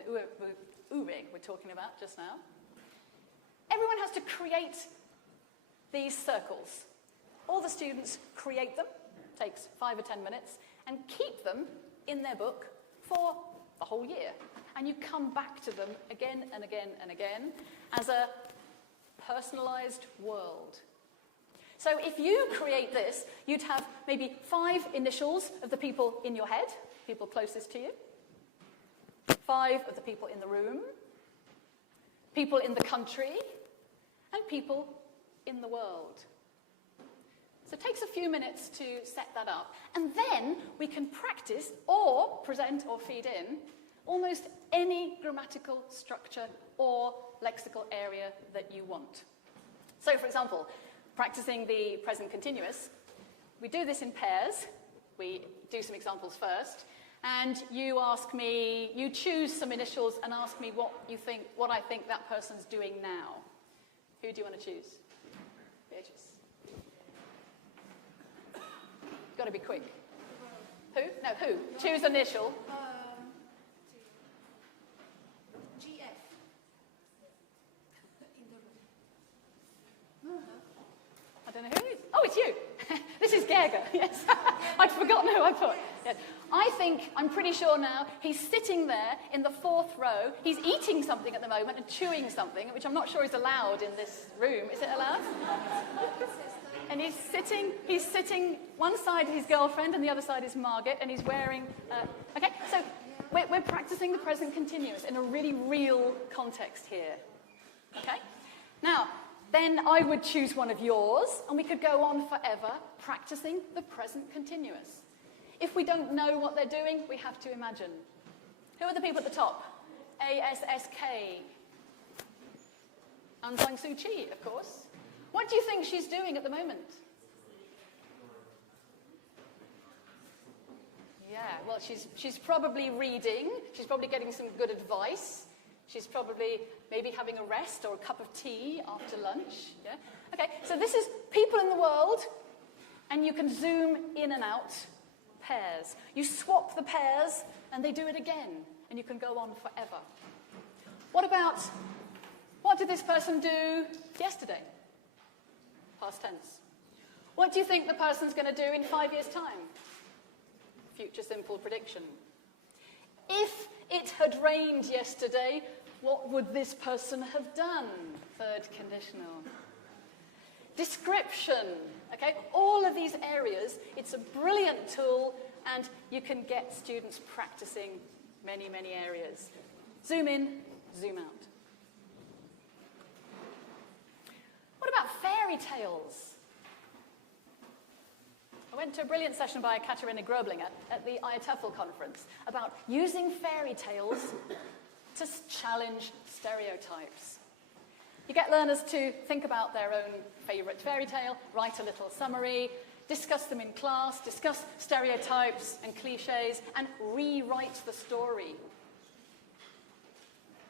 Uwe were talking about just now. Everyone has to create these circles. All the students create them, takes 5 or 10 minutes, and keep them in their book for the whole year. And you come back to them again and again and again as a personalised world. So if you create this, you'd have maybe 5 initials of the people in your head, people closest to you, 5 of the people in the room, people in the country, and people in the world. So it takes a few minutes to set that up. And then we can practice or present or feed in almost any grammatical structure or lexical area that you want. So, for example, practicing the present continuous, we do this in pairs. We do some examples first. And you ask me, you choose some initials and ask me what I think that person's doing now. Who do you want to choose? Beatrice. Got to be quick. Who? No, who? Choose initial. GF. I don't know who it is. Oh, it's you. This is Gerger. Yes. I'd forgotten who I put. Yes. I'm pretty sure now, he's sitting there in the 4th row. He's eating something at the moment and chewing something, which I'm not sure is allowed in this room. Is it allowed? And he's sitting, one side his girlfriend and the other side is Margaret, and he's wearing, okay, so we're practicing the present continuous in a really real context here, okay? Now, then I would choose one of yours, and we could go on forever practicing the present continuous. If we don't know what they're doing, we have to imagine. Who are the people at the top? ASSK. Aung San Suu Kyi, of course. What do you think she's doing at the moment? Yeah, well, she's probably reading. She's probably getting some good advice. She's probably maybe having a rest or a cup of tea after lunch. Yeah? Okay, so this is people in the world, and you can zoom in and out pairs. You swap the pairs, and they do it again, and you can go on forever. What did this person do yesterday? Past tense. What do you think the person's going to do in 5 years' time? Future simple prediction. If it had rained yesterday, what would this person have done? Third conditional. Description. Okay, all of these areas, it's a brilliant tool, and you can get students practicing many, many areas. Zoom in, zoom out. What about fairy tales? I went to a brilliant session by Katarina Groblinger at the IATEFL conference about using fairy tales to challenge stereotypes. You get learners to think about their own favourite fairy tale, write a little summary, discuss them in class, discuss stereotypes and cliches, and rewrite the story.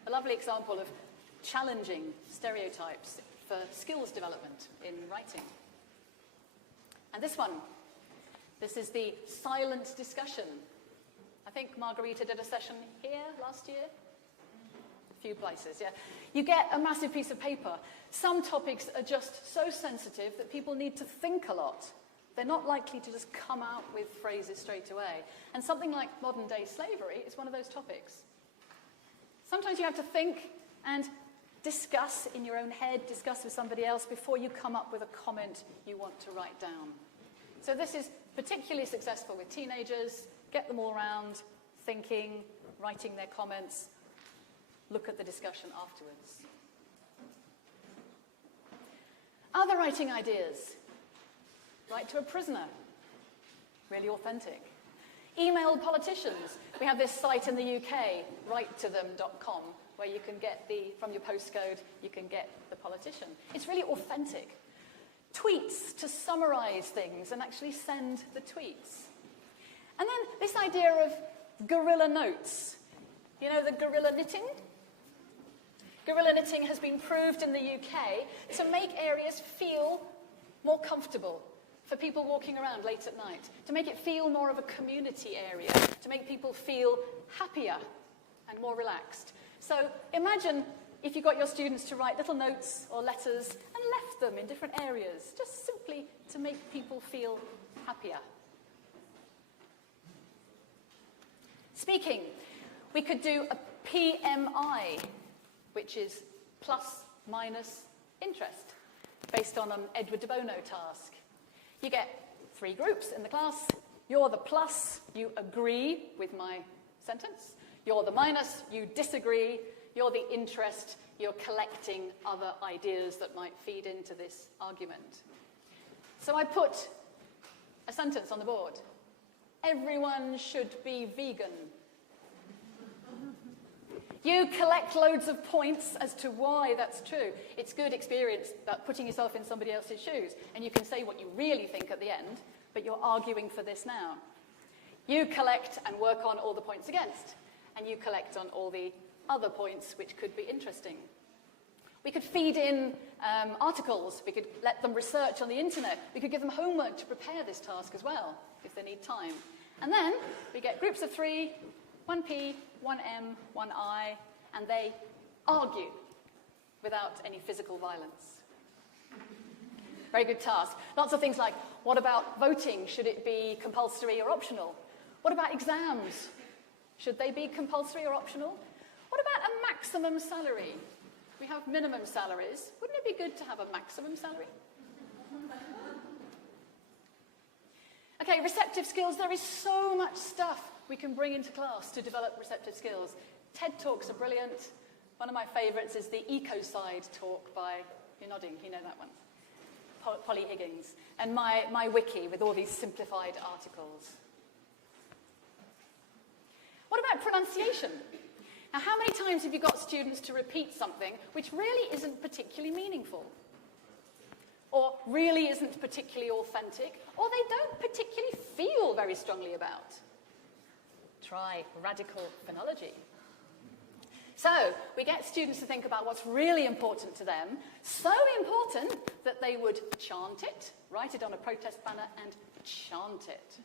The lovely example of challenging stereotypes for skills development in writing. And this one, this is the silent discussion. I think Margarita did a session here last year. A few places, yeah. You get a massive piece of paper. Some topics are just so sensitive that people need to think a lot. They're not likely to just come out with phrases straight away. And something like modern-day slavery is one of those topics. Sometimes you have to think and discuss in your own head, discuss with somebody else before you come up with a comment you want to write down. So this is particularly successful with teenagers. Get them all around, thinking, writing their comments. Look at the discussion afterwards. Other writing ideas. Write to a prisoner. Really authentic. Email politicians. We have this site in the UK, writetothem.com, where you can get from your postcode, you can get the politician. It's really authentic. Tweets to summarize things and actually send the tweets. And then this idea of guerrilla notes. You know the guerrilla knitting? Guerrilla knitting has been proved in the UK to make areas feel more comfortable for people walking around late at night, to make it feel more of a community area, to make people feel happier and more relaxed. So imagine if you got your students to write little notes or letters and left them in different areas, just simply to make people feel happier. Speaking, we could do a PMI, which is plus minus interest, based on an Edward de Bono task. You get 3 groups in the class. You're the plus, you agree with my sentence. You're the minus, you disagree. You're the interest, you're collecting other ideas that might feed into this argument. So I put a sentence on the board. Everyone should be vegan. You collect loads of points as to why that's true. It's good experience about putting yourself in somebody else's shoes, and you can say what you really think at the end, but you're arguing for this now. You collect and work on all the points against, and you collect on all the other points which could be interesting. We could feed in articles. We could let them research on the internet. We could give them homework to prepare this task as well, if they need time. And then we get groups of 3, 1P, 1M, 1I, and they argue without any physical violence. Very good task. Lots of things like, what about voting? Should it be compulsory or optional? What about exams? Should they be compulsory or optional? What about a maximum salary? We have minimum salaries. Wouldn't it be good to have a maximum salary? Okay, receptive skills. There is so much stuff we can bring into class to develop receptive skills. TED Talks are brilliant. One of my favourites is the Ecocide talk by, you're nodding, you know that one, Polly Higgins. And my wiki with all these simplified articles. What about pronunciation? Now, how many times have you got students to repeat something which really isn't particularly meaningful? Or really isn't particularly authentic? Or they don't particularly feel very strongly about? Try radical phonology. So, we get students to think about what's really important to them, so important that they would chant it, write it on a protest banner and chant it.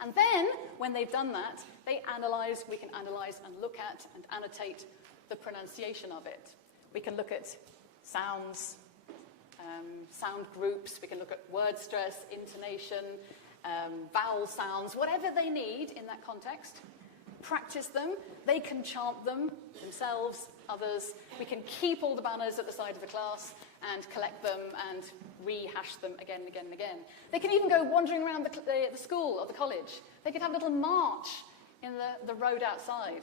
And then, when they've done that, we can analyse and look at and annotate the pronunciation of it. We can look at sounds, sound groups, we can look at word stress, intonation, vowel sounds, whatever they need in that context. Practice them. They can chant them themselves, others. We can keep all the banners at the side of the class and collect them and rehash them again and again and again. They can even go wandering around the school or the college. They could have a little march in the road outside,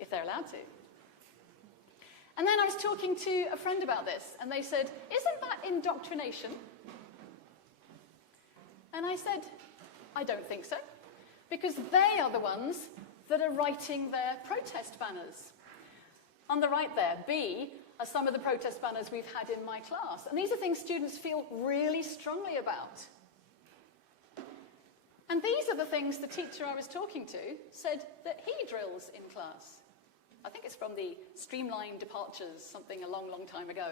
if they're allowed to. And then I was talking to a friend about this, and they said, isn't that indoctrination? And I said, I don't think so, because they are the ones that are writing their protest banners. On the right there, B, are some of the protest banners we've had in my class. And these are things students feel really strongly about. And these are the things the teacher I was talking to said that he drills in class. I think it's from the Streamlined Departures, something a long, long time ago.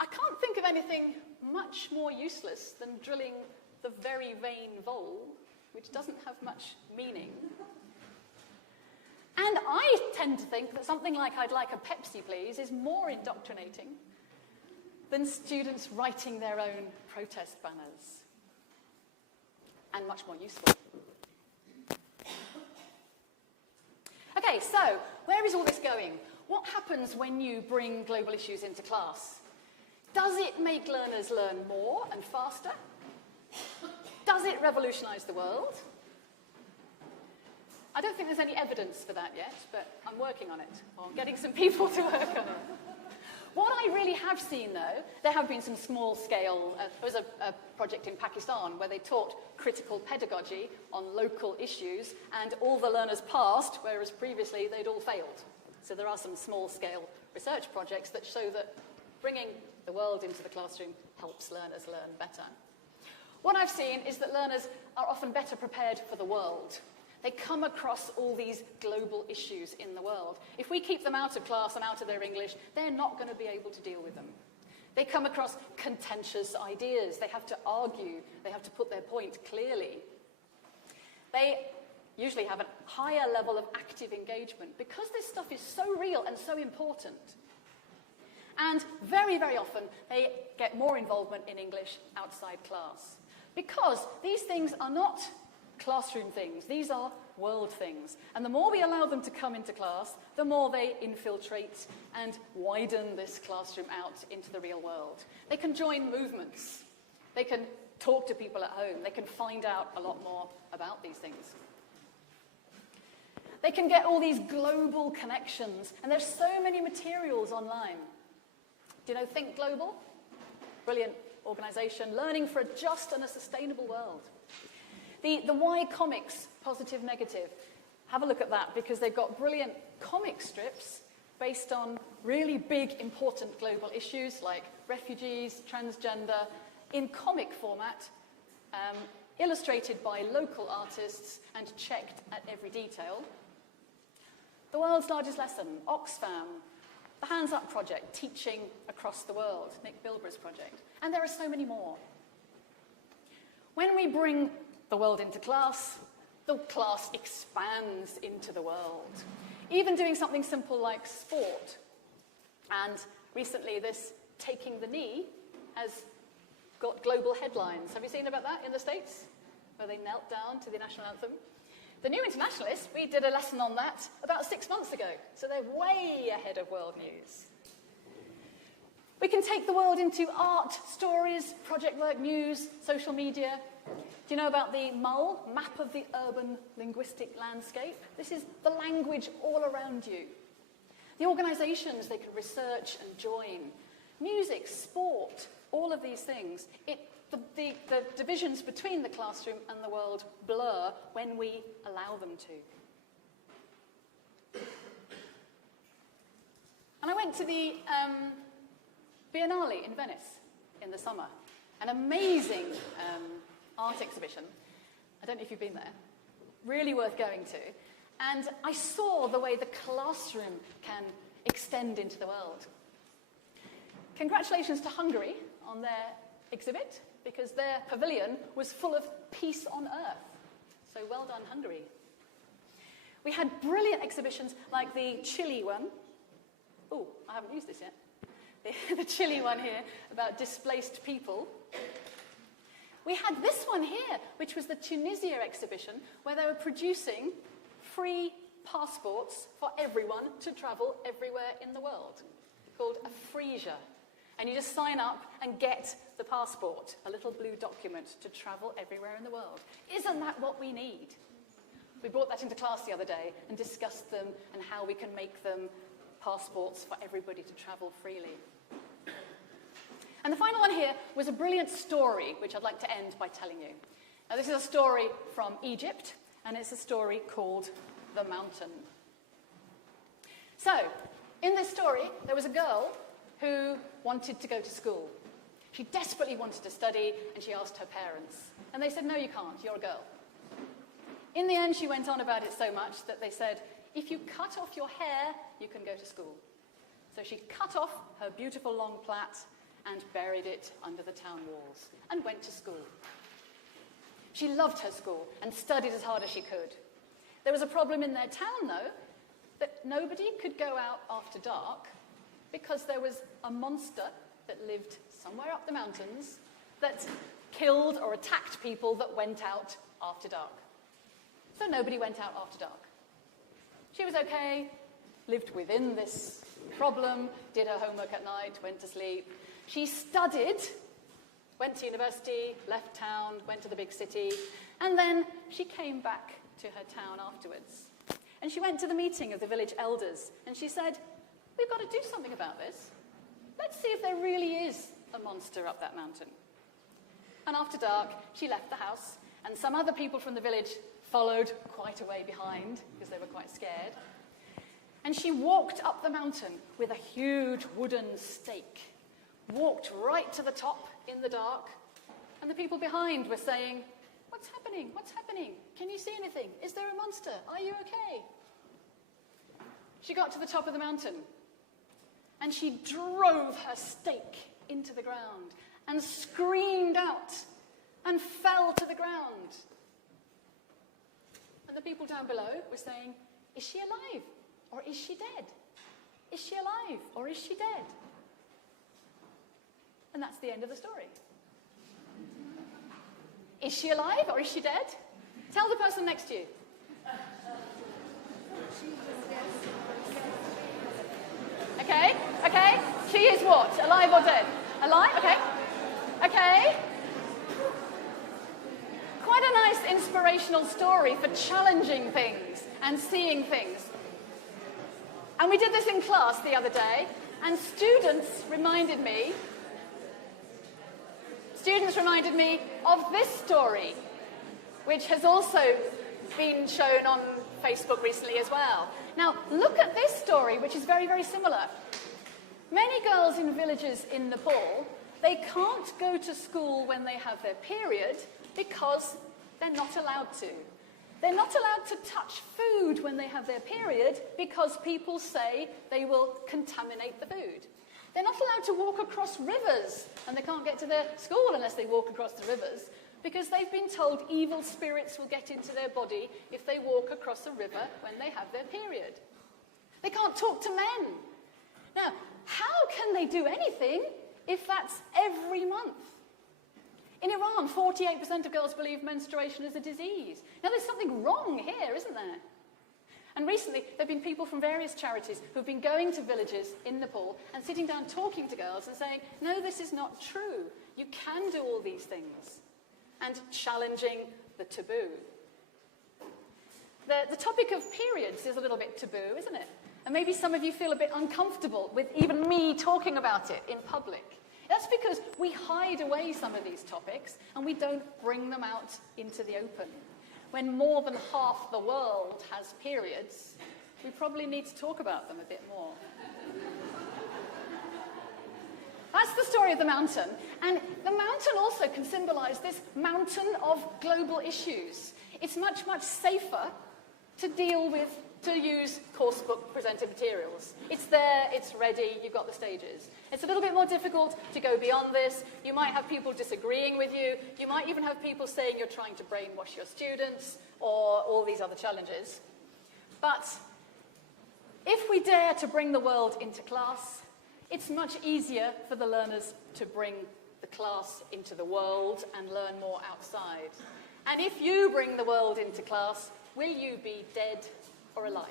I can't think of anything much more useless than drilling the very vain vole, which doesn't have much meaning. And I tend to think that something like "I'd like a Pepsi, please" is more indoctrinating than students writing their own protest banners. And much more useful. Okay, so where is all this going? What happens when you bring global issues into class? Does it make learners learn more and faster? Does it revolutionise the world? I don't think there's any evidence for that yet, but I'm working on it. I'm getting some people to work on it. What I really have seen, though, there have been some small-scale, there was a project in Pakistan where they taught critical pedagogy on local issues, and all the learners passed, whereas previously they'd all failed. So there are some small-scale research projects that show that bringing the world into the classroom helps learners learn better. What I've seen is that learners are often better prepared for the world. They come across all these global issues in the world. If we keep them out of class and out of their English, they're not going to be able to deal with them. They come across contentious ideas. They have to argue. They have to put their point clearly. They usually have a higher level of active engagement because this stuff is so real and so important. And very, very often, they get more involvement in English outside class. Because these things are not classroom things. These are world things. And the more we allow them to come into class, the more they infiltrate and widen this classroom out into the real world. They can join movements. They can talk to people at home. They can find out a lot more about these things. They can get all these global connections. And there's so many materials online. Do you know Think Global? Brilliant organisation, learning for a just and a sustainable world. The Y Comics, Positive Negative, have a look at that because they've got brilliant comic strips based on really big, important global issues like refugees, transgender, in comic format, illustrated by local artists and checked at every detail. The World's Largest Lesson, Oxfam, the Hands Up Project, Teaching Across the World, Nick Bilborough's project. And there are so many more. When we bring the world into class, the class expands into the world. Even doing something simple like sport. And recently this Taking the Knee has got global headlines. Have you seen about that in the States? Where they knelt down to the national anthem? The New Internationalists, we did a lesson on that about 6 months ago. So they're way ahead of world news. We can take the world into art, stories, project work, news, social media. Do you know about the MUL, Map of the Urban Linguistic Landscape? This is the language all around you. The organisations they can research and join. Music, sport, all of these things. The divisions between the classroom and the world blur when we allow them to. And I went to the Biennale in Venice in the summer. An amazing art exhibition. I don't know if you've been there. Really worth going to. And I saw the way the classroom can extend into the world. Congratulations to Hungary on their exhibit, because their pavilion was full of peace on earth. So well done, Hungary. We had brilliant exhibitions like the Chile one. Oh, I haven't used this yet. The Chile one here about displaced people. We had this one here, which was the Tunisia exhibition, where they were producing free passports for everyone to travel everywhere in the world, called a Freesia. And you just sign up and get the passport, a little blue document to travel everywhere in the world. Isn't that what we need? We brought that into class the other day and discussed them and how we can make them passports for everybody to travel freely. And the final one here was a brilliant story, which I'd like to end by telling you. Now, this is a story from Egypt, and it's a story called The Mountain. So, in this story, there was a girl who wanted to go to school. She desperately wanted to study, and she asked her parents. And they said, no, you can't, you're a girl. In the end, she went on about it so much that they said, if you cut off your hair, you can go to school. So she cut off her beautiful long plait and buried it under the town walls and went to school. She loved her school and studied as hard as she could. There was a problem in their town, though, that nobody could go out after dark because there was a monster that lived somewhere up the mountains that killed or attacked people that went out after dark. So nobody went out after dark. She was okay, lived within this problem, did her homework at night, went to sleep. She studied, went to university, left town, went to the big city, and then she came back to her town afterwards. And she went to the meeting of the village elders, and she said, we've got to do something about this. Let's see if there really is a monster up that mountain. And after dark, she left the house, and some other people from the village followed quite a way behind, because they were quite scared. And she walked up the mountain with a huge wooden stake, walked right to the top in the dark, and the people behind were saying, what's happening? What's happening? Can you see anything? Is there a monster? Are you okay? She got to the top of the mountain, and she drove her stake into the ground and screamed out and fell to the ground. And the people down below were saying, is she alive or is she dead? Is she alive or is she dead? And that's the end of the story. Is she alive or is she dead? Tell the person next to you. Okay, okay. She is what? Alive or dead? Alive? Okay. Okay. Quite a nice inspirational story for challenging things and seeing things. And we did this in class the other day, and students reminded me of this story, which has also been shown on Facebook recently as well. Now, look at this story, which is very, very similar. Many girls in villages in Nepal, they can't go to school when they have their period because they're not allowed to. They're not allowed to touch food when they have their period because people say they will contaminate the food. They're not allowed to walk across rivers, and they can't get to their school unless they walk across the rivers because they've been told evil spirits will get into their body if they walk across a river when they have their period. They can't talk to men. Now, how can they do anything if that's every month? In Iran, 48% of girls believe menstruation is a disease. Now, there's something wrong here, isn't there? And recently, there have been people from various charities who've been going to villages in Nepal and sitting down talking to girls and saying, no, this is not true. You can do all these things. And challenging the taboo. The topic of periods is a little bit taboo, isn't it? And maybe some of you feel a bit uncomfortable with even me talking about it in public. That's because we hide away some of these topics and we don't bring them out into the open. When more than half the world has periods, we probably need to talk about them a bit more. That's the story of the mountain. And the mountain also can symbolize this mountain of global issues. It's much, much safer to deal with, to use course book presented materials. It's there, it's ready, you've got the stages. It's a little bit more difficult to go beyond this. You might have people disagreeing with you. You might even have people saying you're trying to brainwash your students or all these other challenges. But if we dare to bring the world into class, it's much easier for the learners to bring the class into the world and learn more outside. And if you bring the world into class, will you be dead or alive?